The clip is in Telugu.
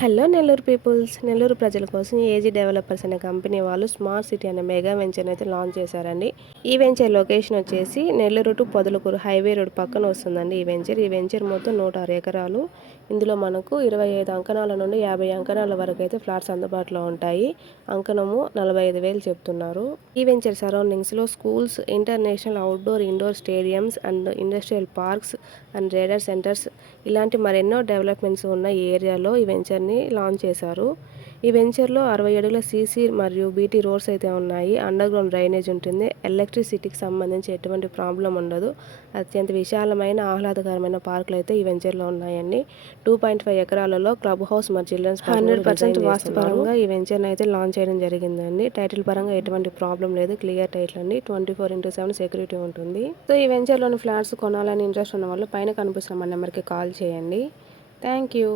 హలో నెల్లూరు పీపుల్స్ నెల్లూరు ప్రజల కోసం ఏజీ డెవలపర్స్ అనే కంపెనీ వాళ్ళు స్మార్ట్ సిటీ అనే మెగా వెంచర్ అయితే లాంచ్ చేశారండి. ఈ వెంచర్ లొకేషన్ వచ్చేసి Nellore to Podalakuru highway road పక్కన వస్తుందండి ఈ వెంచర్. ఈ వెంచర్ మొత్తం నూట ఆరు ఎకరాలు. ఇందులో మనకు ఇరవై ఐదు అంకణాల నుండి యాభై అంకణాల వరకు అయితే ఫ్లాట్స్ అందుబాటులో ఉంటాయి. అంకణము నలభై ఐదు వేలు చెప్తున్నారు. ఈ వెంచర్ సరౌండింగ్స్లో schools international outdoor indoor stadiums and industrial parks and radar centres ఇలాంటి మరెన్నో డెవలప్మెంట్స్ ఉన్న ఈ ఏరియాలో ఈ వెంచర్ని లాంచ్ చేశారు. ఈ వెంచర్లో అరవై అడుగుల సీసీ మరియు బీటీ రోడ్స్ అయితే ఉన్నాయి. అండర్ గ్రౌండ్ డ్రైనేజ్ ఉంటుంది. ఎలక్ట్రిసిటీకి సంబంధించి ఎటువంటి ప్రాబ్లం ఉండదు. అత్యంత విశాలమైన ఆహ్లాదకరమైన పార్కులు అయితే ఈ వెంచర్లో ఉన్నాయండి. టూ పాయింట్ ఫైవ్ ఎకరాలలో క్లబ్ హౌస్ మరియు చిల్డ్రన్స్ హండ్రెడ్ పర్సెంట్ వాస్తవపరంగా ఈ వెంచర్ని అయితే లాంచ్ చేయడం జరిగిందండి. టైటిల్ పరంగా ఎటువంటి ప్రాబ్లం లేదు. క్లియర్ టైటిల్ అండి. Twenty four into seven security ఉంటుంది. సో ఈ వెంచర్లోని ఫ్లాట్స్ కొనాలని ఇంట్రెస్ట్ ఉన్న వాళ్ళు పైన కనిపిస్తున్న మన నెంబర్కి కాల్ చేయండి. Thank you.